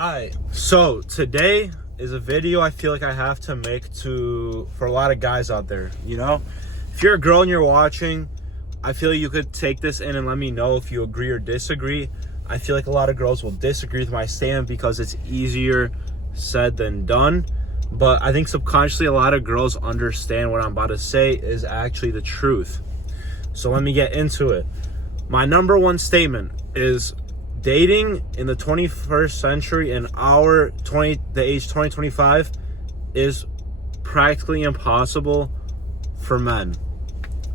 Alright, so today is a video I feel like I have to make for a lot of guys out there. You know, if you're a girl and you're watching, I feel you could take this in and let me know if you agree or disagree. I feel like a lot of girls will disagree with my statement because it's easier said than done. But I think subconsciously a lot of girls understand what I'm about to say is actually the truth. So let me get into it. My number one statement is dating in the 21st century and the age 2025 is practically impossible for men.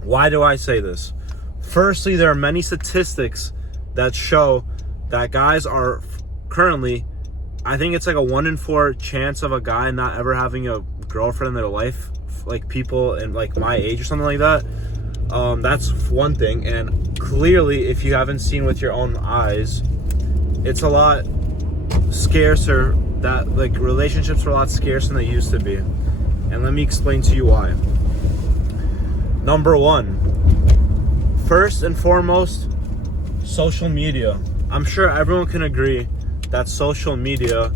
Why do I say this? Firstly, there are many statistics that show that guys are currently, I think it's like a 1 in 4 chance of a guy not ever having a girlfriend in their life, like people in like my age or something like that. That's one thing. And clearly, if you haven't seen with your own eyes, it's a lot scarcer. That like relationships are a lot scarcer than they used to be. And let me explain to you why. Number one, first and foremost, social media. I'm sure everyone can agree that social media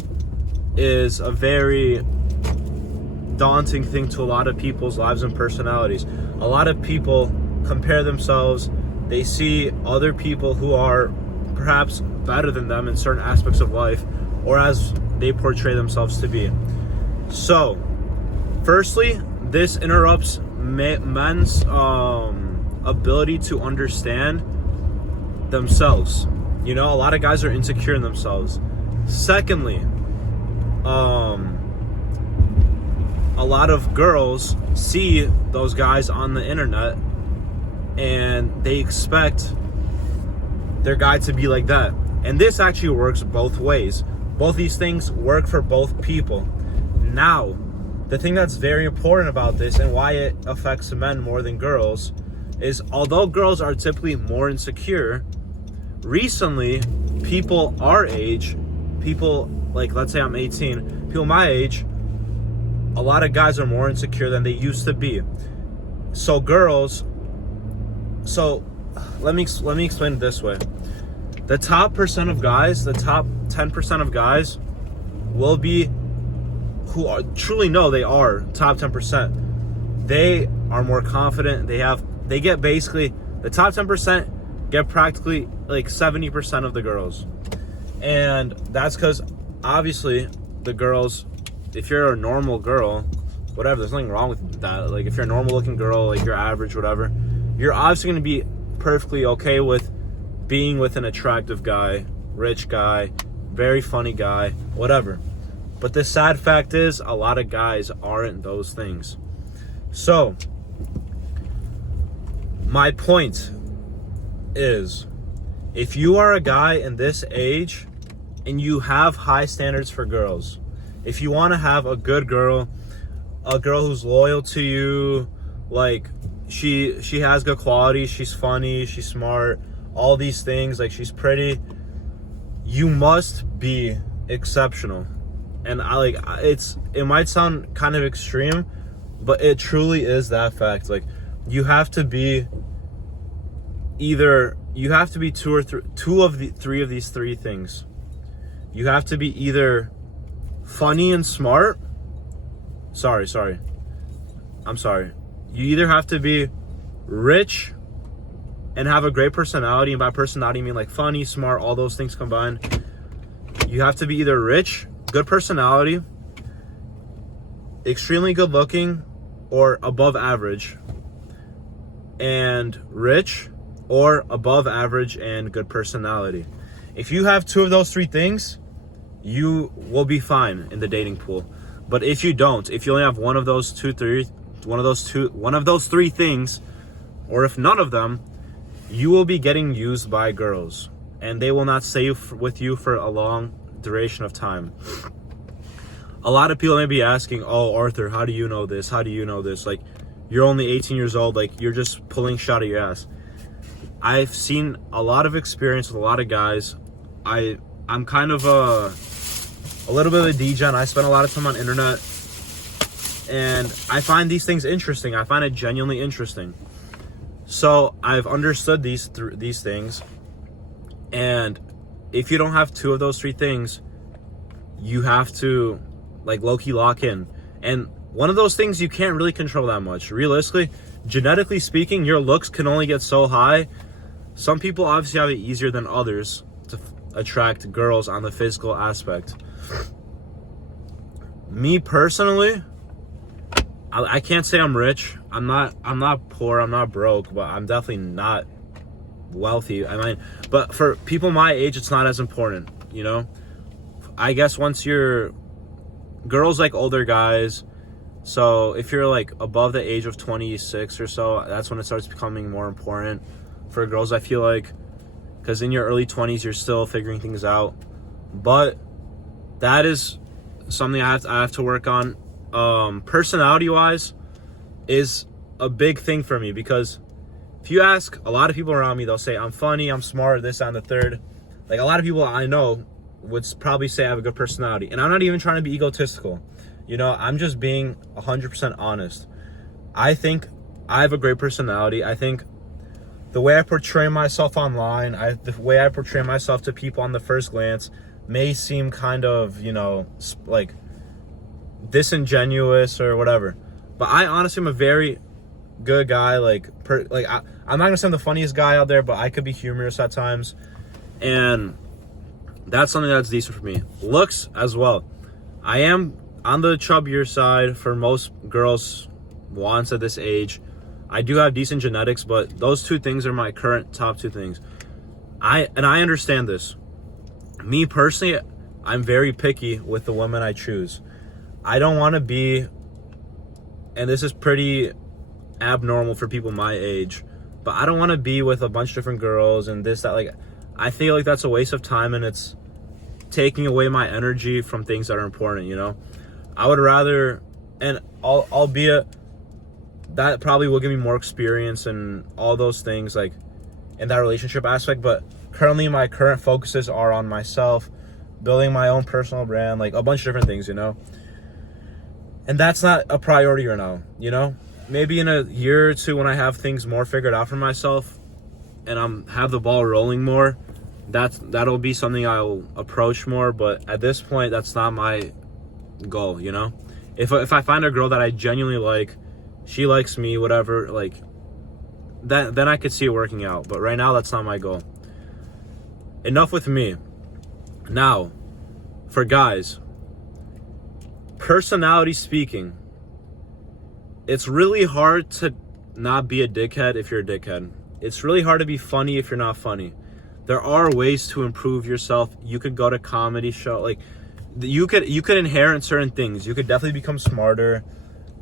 is a very daunting thing to a lot of people's lives and personalities. A lot of people compare themselves. They see other people who are perhaps better than them in certain aspects of life, or as they portray themselves to be. So, firstly, this interrupts men's ability to understand themselves. You know, a lot of guys are insecure in themselves. Secondly, a lot of girls see those guys on the internet and they expect their guy to be like that. And this actually works both ways. Both these things work for both people. Now, the thing that's very important about this and why it affects men more than girls is although girls are typically more insecure, recently, people our age, people like, let's say I'm 18, people my age, a lot of guys are more insecure than they used to be. So let me explain it this way. The top percent of guys, the top 10% of guys will be who are truly know they are top 10%. They are more confident. They get basically the top 10% get practically like 70% of the girls. And that's because obviously the girls, if you're a normal girl, whatever, there's nothing wrong with that. Like if you're a normal looking girl, like you're average, whatever, you're obviously going to be perfectly okay with being with an attractive guy, rich guy, very funny guy, whatever. But the sad fact is a lot of guys aren't those things. So my point is, if you are a guy in this age and you have high standards for girls, if you want to have a good girl, a girl who's loyal to you, like she has good qualities, she's funny, she's smart, all these things, like she's pretty, you must be exceptional. And it might sound kind of extreme, but it truly is that fact. Like you have to be two of the three of these three things. You have to be either funny and smart. You either have to be rich and have a great personality, and by personality I mean like funny, smart, all those things combined. You have to be either rich, good personality, extremely good looking, or above average, and rich, or above average and good personality. If you have two of those three things, you will be fine in the dating pool. But if you don't, if you only have one of those three things, or if none of them, you will be getting used by girls, and they will not stay with you for a long duration of time. A lot of people may be asking, "Oh, Arthur, how do you know this? How do you know this? Like, you're only 18 years old. Like, you're just pulling shot at your ass." I've seen a lot of experience with a lot of guys. I'm kind of a little bit of a degen. I spend a lot of time on internet, and I find these things interesting. I find it genuinely interesting. So I've understood these things, and if you don't have two of those three things, you have to like low-key lock in. And one of those things you can't really control that much. Realistically, genetically speaking, your looks can only get so high. Some people obviously have it easier than others to attract girls on the physical aspect. Me personally, I can't say I'm rich. I'm not poor, I'm not broke, but I'm definitely not wealthy. I mean, but for people my age, it's not as important, you know? I guess once you're, girls like older guys, so if you're like above the age of 26 or so, that's when it starts becoming more important for girls, I feel like, because in your early 20s, you're still figuring things out. But that is something I have to work on. Personality-wise is a big thing for me, because if you ask a lot of people around me, they'll say I'm funny, I'm smart, this, that, and the third. Like, a lot of people I know would probably say I have a good personality. And I'm not even trying to be egotistical. You know, I'm just being 100% honest. I think I have a great personality. I think the way I portray myself online, the way I portray myself to people on the first glance may seem kind of, you know, like disingenuous or whatever. But I honestly am a very good guy. I'm not gonna say I'm the funniest guy out there, but I could be humorous at times. And that's something that's decent for me. Looks as well. I am on the chubbier side for most girls' wants at this age. I do have decent genetics, but those two things are my current top two things. I understand this. Me personally, I'm very picky with the women I choose. I don't want to be, and this is pretty abnormal for people my age, but I don't want to be with a bunch of different girls and this, that. Like, I feel like that's a waste of time, and it's taking away my energy from things that are important, you know? I would rather, and albeit that probably will give me more experience and all those things, like in that relationship aspect, but currently my current focuses are on myself, building my own personal brand, like a bunch of different things, you know? And that's not a priority right now, you know? Maybe in a year or two when I have things more figured out for myself and have the ball rolling more, that'll be something I'll approach more. But at this point, that's not my goal, you know? If I find a girl that I genuinely like, she likes me, whatever, like, then I could see it working out. But right now, that's not my goal. Enough with me. Now, for guys, personality speaking, it's really hard to not be a dickhead if you're a dickhead. It's really hard to be funny if you're not funny. There are ways to improve yourself. You could go to comedy show, like you could inherit certain things. You could definitely become smarter.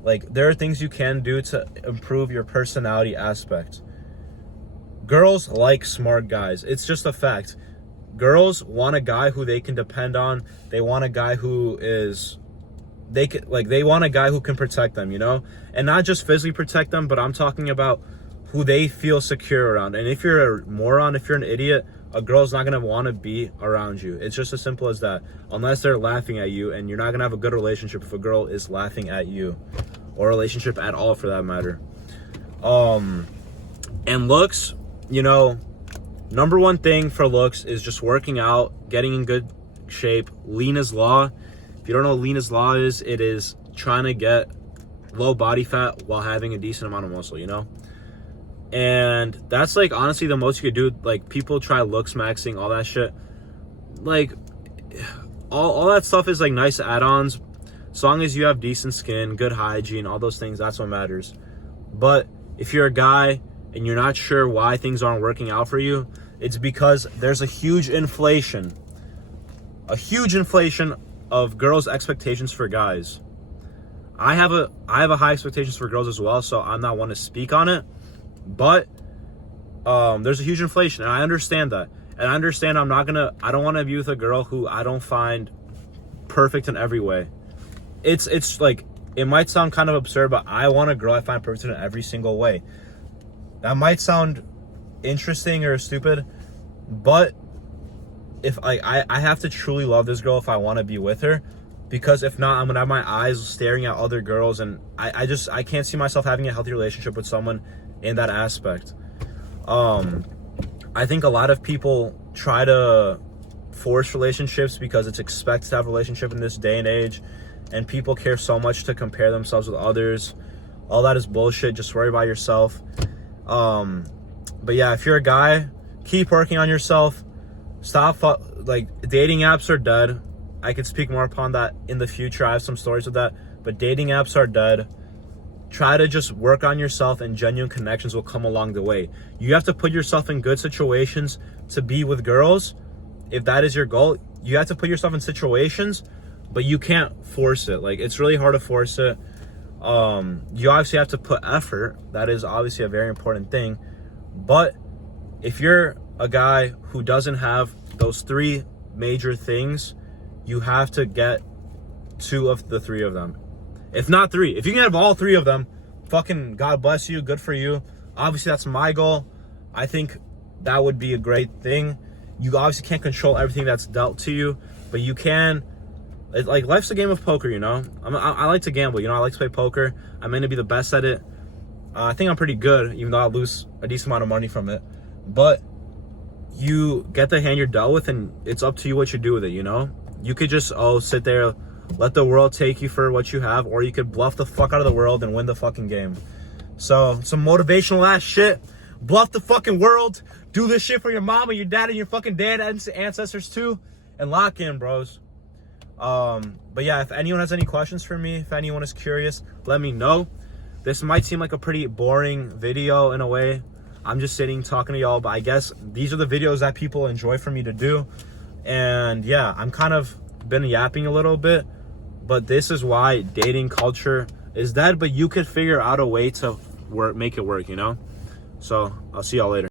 Like, there are things you can do to improve your personality aspect. Girls like smart guys. It's just a fact. Girls want a guy who they can depend on. They want a guy who is, they want a guy who can protect them, you know? And not just physically protect them, but I'm talking about who they feel secure around. And if you're a moron, if you're an idiot, a girl's not gonna want to be around you. It's just as simple as that. Unless they're laughing at you, and you're not gonna have a good relationship if a girl is laughing at you, or a relationship at all for that matter. And looks, you know, number one thing for looks is just working out, getting in good shape. Lean is law. If you don't know what lean is law is, it is trying to get low body fat while having a decent amount of muscle, you know? And that's, like, honestly the most you could do. Like, people try looks maxing, all that shit. Like, all that stuff is, like, nice add-ons. As long as you have decent skin, good hygiene, all those things, that's what matters. But if you're a guy and you're not sure why things aren't working out for you, it's because there's a huge inflation of girls' expectations for guys. I have a high expectations for girls as well, so I'm not one to speak on it. But there's a huge inflation, and I understand that. And I understand I don't want to be with a girl who I don't find perfect in every way. It's like, it might sound kind of absurd, but I want a girl I find perfect in every single way. That might sound interesting or stupid, but if I have to truly love this girl if I want to be with her, because if not, I'm gonna have my eyes staring at other girls, and I can't see myself having a healthy relationship with someone in that aspect. I think a lot of people try to force relationships because it's expected to have a relationship in this day and age, and people care so much to compare themselves with others. All that is bullshit. Just worry about yourself. But yeah, if you're a guy, keep working on yourself. Stop, like, dating apps are dead. I could speak more upon that in the future. I have some stories with that, but dating apps are dead. Try to just work on yourself, and genuine connections will come along the way. You have to put yourself in good situations to be with girls. If that is your goal, you have to put yourself in situations, but you can't force it. Like, it's really hard to force it. You obviously have to put effort. That is obviously a very important thing. But if you're a guy who doesn't have those 3 major things, you have to get 2 of the 3 of them. If not 3. If you can have all 3 of them, fucking God bless you. Good for you. Obviously, that's my goal. I think that would be a great thing. You obviously can't control everything that's dealt to you, but you can. Like, life's a game of poker, you know? I like to gamble, you know? I like to play poker. I'm going to be the best at it. I think I'm pretty good, even though I lose a decent amount of money from it. But you get the hand you're dealt with, and it's up to you what you do with it, you know? You could just, sit there, let the world take you for what you have, or you could bluff the fuck out of the world and win the fucking game. So, some motivational ass shit. Bluff the fucking world. Do this shit for your mom and your dad and your fucking dad ancestors too. And lock in, bros. But yeah, if anyone has any questions for me, if anyone is curious, let me know. This might seem like a pretty boring video in a way. I'm just sitting talking to y'all, but I guess these are the videos that people enjoy for me to do. And yeah, I'm kind of been yapping a little bit, but this is why dating culture is dead, but you could figure out a way to make it work, you know? So I'll see y'all later.